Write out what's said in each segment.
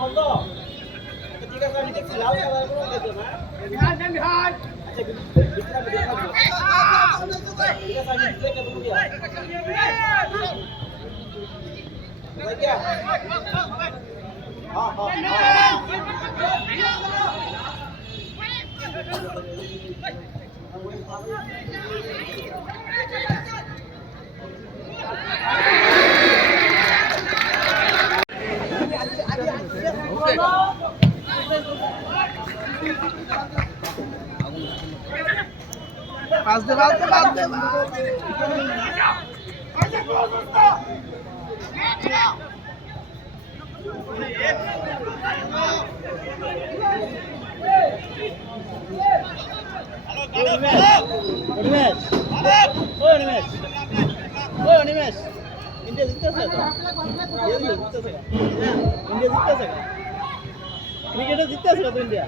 বন্ধ ঠিক আছে আমি দেখছি লাল কালার করে দিতে না আচ্ছা ভিতরে আমি দেখাবো ঠিক আছে আমি দেখে দেবো দিয়া क्या हाँ हाँ पास दे इंडिया जितতেছে তো ইন্ডিয়া জিততেছে ক্রিকেটে জিততেছে তো India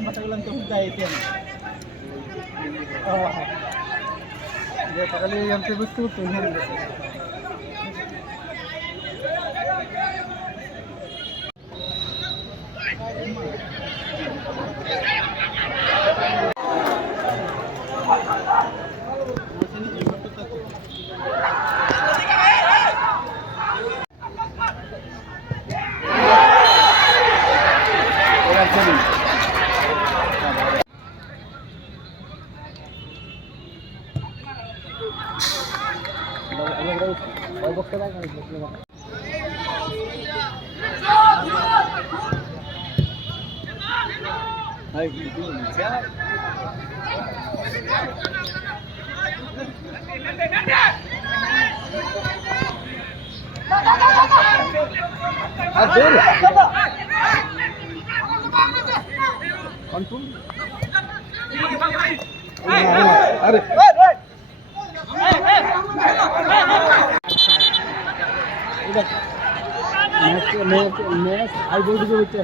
Matagal to diet yan. Oh. Dia kali yang betul tu ni. Control. আরে ম্যাচ হাই ভোল্টেজে হচ্ছে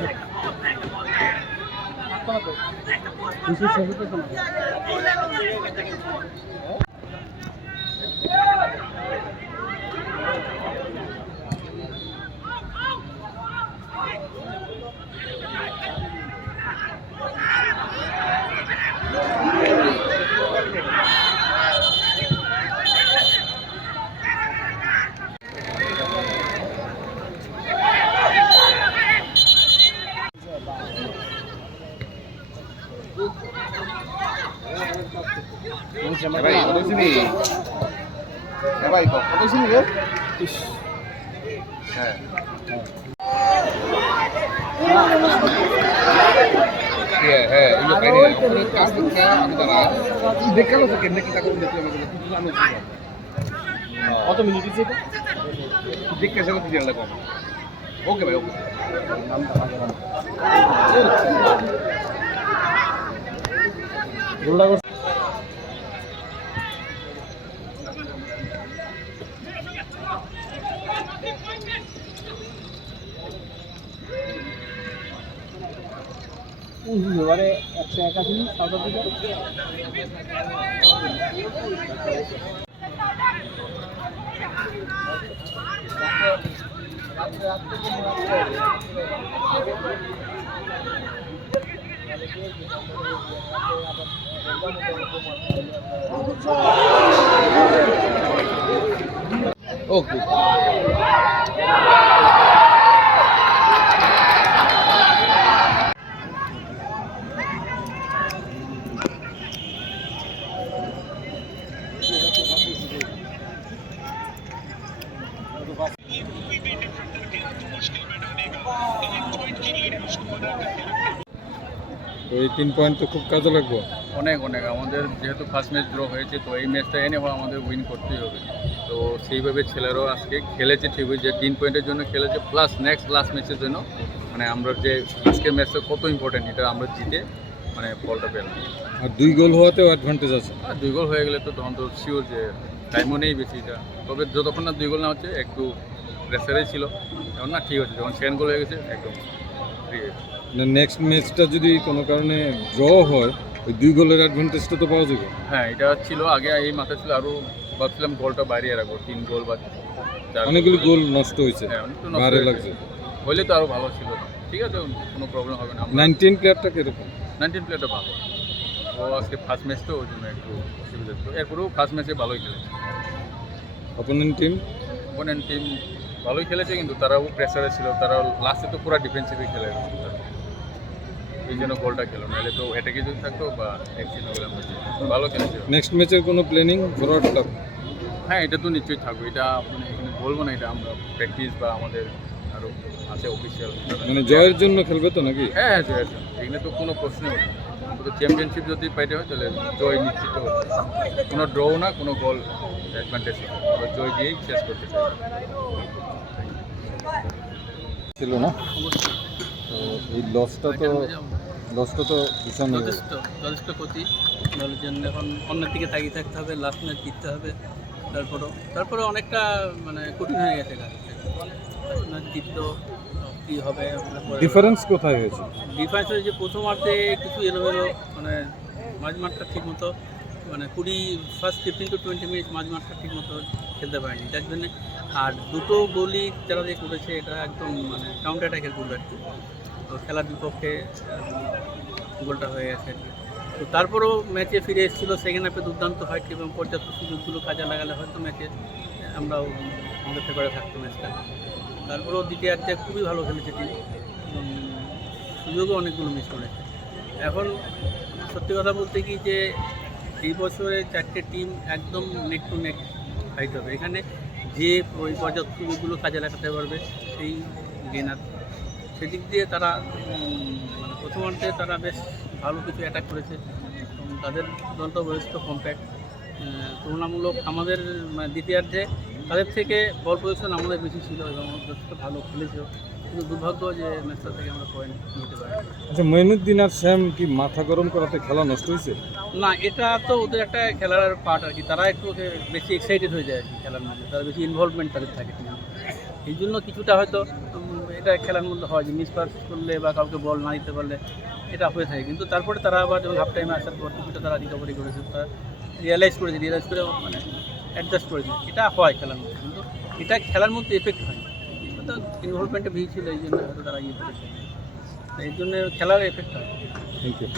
ভাই কত চিনি ভাই কত চিনি রে হ্যাঁ হ্যাঁ এগুলো বাইরে কাজ করতে আমি দাঁড়া দেখালো তো কেন কি টাকা দিতে আমাকে কিছু জানো কত মিনিট দিচ্ছে এটা দেখে এসে দিতে লাগবে ওকে ভাই ওকে গোলটা এবারে 181 সাউথ আফ্রিকা ওকে তো এই 3 পয়েন্ট তো খুব কাজে লাগবে। অনেক আমাদের যেহেতু ফার্স্ট ম্যাচ ড্র হয়েছে তো এই ম্যাচটা এনে আমাদের উইন করতেই হবে। তো সেইভাবে ছেলেরাও আজকে খেলেছে ঠিকই, যে 3 পয়েন্টের জন্য খেলেছে, প্লাস নেক্সট লাস্ট ম্যাচের জন্য মানে আমরা যে আজকের ম্যাচটা কত ইম্পর্টেন্ট এটা আমরা জিতে মানে বলটা পেলাম। আর 2 গোল হওয়াতেও অ্যাডভান্টেজ আছে। আর 2 গোল হয়ে গেলে তো তখন তো শিওর যে টাইমও নেই বেশিটা, তবে যতক্ষণ না 2 গোল না হচ্ছে একটু প্রেসারেই ছিল, এখন না ঠিক আছে, যখন সেকেন্ড গোল হয়ে গেছে একদম ফ্রি হয়েছে। নেক্সট ম্যাচটা যদি কোনো কারণে ড্র হয় ওই 2 গোলের অ্যাডভান্টেজটা তো পাওয়া যাবে। হ্যাঁ এটা ছিল আগে, এই মাথায় ছিল, আরও ভাবছিলাম গোলটা বাড়িয়ে রাখবো, 3 গোল বা 4 অনেকগুলো গোল নষ্ট হয়েছে, হ্যাঁ অনেকটা নষ্ট ভালো হয়েছে। লাগছে। হইলে তো আরও ভালো ছিল, ঠিক আছে কোনো প্রবলেম হবে না। 19 প্লেয়ারটা কিরকম? 19 প্লেয়ারটা ভালো, ও আজকে ফার্স্ট ম্যাচ তো ওই জন্য একটু অসুবিধা ছিল, এরপরেও ফার্স্ট ম্যাচে ভালোই খেলেছে। অপোনেন্ট টিম ভালোই খেলেছে, কিন্তু তারাও প্রেসারে ছিল, তারা লাস্টে তো পুরো ডিফেন্সিভই খেলে, এই জন্য গোলটা খেলো, নাহলে তো এটাকে যদি থাকতো বা এক্সিট হলে আমরা ভালো খেলেছে। নেক্সট ম্যাচের কোনো প্ল্যানিং ফরওয়ার্ড ক্লাব? হ্যাঁ এটা তো নিশ্চয়ই থাকবে, এটা মানে এখানে বলবো না, এটা আমরা প্র্যাকটিস বা আমাদের আরও আছে অফিসিয়াল, মানে জয়ের জন্য খেলবে তো নাকি? হ্যাঁ জয়ের জন্য, এখানে তো কোনো প্রশ্নই ওঠে না। তো চ্যাম্পিয়নশিপ যদি পাইতে হয় তাহলে জয় নিশ্চিত হবে, কোনো ড্রও না, কোনো গোল অ্যাডভান্টেজ না, আমরা জয় দিয়েই শেষ করতে চাই। ছিল না তো এই লসটা তো ভীষণ যথেষ্ট ক্ষতি, দলের জন্য এখন অন্যের দিকে তাকিয়ে থাকতে হবে, লাস্ট ম্যাচ জিততে হবে। তারপরে অনেকটা মানে কঠিন হয়ে গেছে কাজ, লাস্ট ম্যাচ জিতলেও কী হবে। ডিফারেন্স কোথায় হয়েছে? ডিফেন্স হয়েছে প্রথমার্ধে কিছু এলোমেলো, মানে মাঝমাঠটা ঠিকমতো মানে ফার্স্ট 15 to 20 মিনিট মাঝমাঠটা ঠিকমতো খেলতে পারেনি, যার জন্যে। আর দুটো গোলই যারা যে করেছে এটা একদম মানে কাউন্টার অ্যাটাকের গোল আর কি, তো খেলার বিপক্ষে গোলটা হয়ে গেছে আর কি। তো তারপরেও ম্যাচে ফিরে এসেছিলো, সেকেন্ড হাফে দুর্দান্ত ফাইট এবং পর্যাপ্ত সুযোগগুলো কাজে লাগালে হয়তো ম্যাচে আমরাও আমাদের ফেভারে থাকতো ম্যাচটা। তারপরেও দ্বিতীয়ার্ধে খুবই ভালো খেলেছে টিম, সুযোগও অনেকগুলো মিস করেছে। এখন সত্যি কথা বলতে কি যে এই বছরে 4টে টিম একদম নেক টু নেক ফাইট হবে, এখানে যে ওই পর্যাপ্ত সুযোগগুলো কাজে লাগাতে পারবে সেই গেনার। সেদিক দিয়ে তারা মানে প্রথমার্ধে তারা বেশ ভালো কিছু অ্যাটাক করেছে, এবং তাদের দলটা যথেষ্ট কম্প্যাক্ট তুলনামূলক। আমাদের মানে দ্বিতীয়ার্ধে তাদের থেকে বল পজিশন আমাদের বেশি ছিল এবং যথেষ্ট ভালো খেলেছিল, কিন্তু দুর্ভাগ্য যে ম্যাচটা থেকে আমরা পয়েন্ট নিতে পারি। আচ্ছা, মঈনুদ্দিন আর শ্যাম কি মাথা গরম করাতে খেলা নষ্ট হয়েছে? না, এটা তো ওদের একটা খেলার পার্ট আর কি, তারা একটু বেশি এক্সাইটেড হয়ে যায় আর কি খেলার মধ্যে, তারা বেশি ইনভলভমেন্ট তাদের থাকে টিমের মধ্যে। এই জন্য কিছুটা হয়তো এটা খেলার মধ্যে হয় যে মিস পাস করলে বা কাউকে বল না দিতে পারলে এটা হয়ে থাকে, কিন্তু তারপরে তারা আবার যখন হাফ টাইমে আসার পর কিছুটা তারা রিকভারি করেছে, তারা রিয়েলাইজ করে মানে অ্যাডজাস্ট করেছে। এটা হয় খেলার মধ্যে, কিন্তু এটা খেলার মধ্যে এফেক্ট হয় না, ইনভলভমেন্টে বেশি ছিল এই জন্য হয়তো তারা ইয়ে করেছে, এই জন্য খেলার এফেক্ট হয়। Thank you.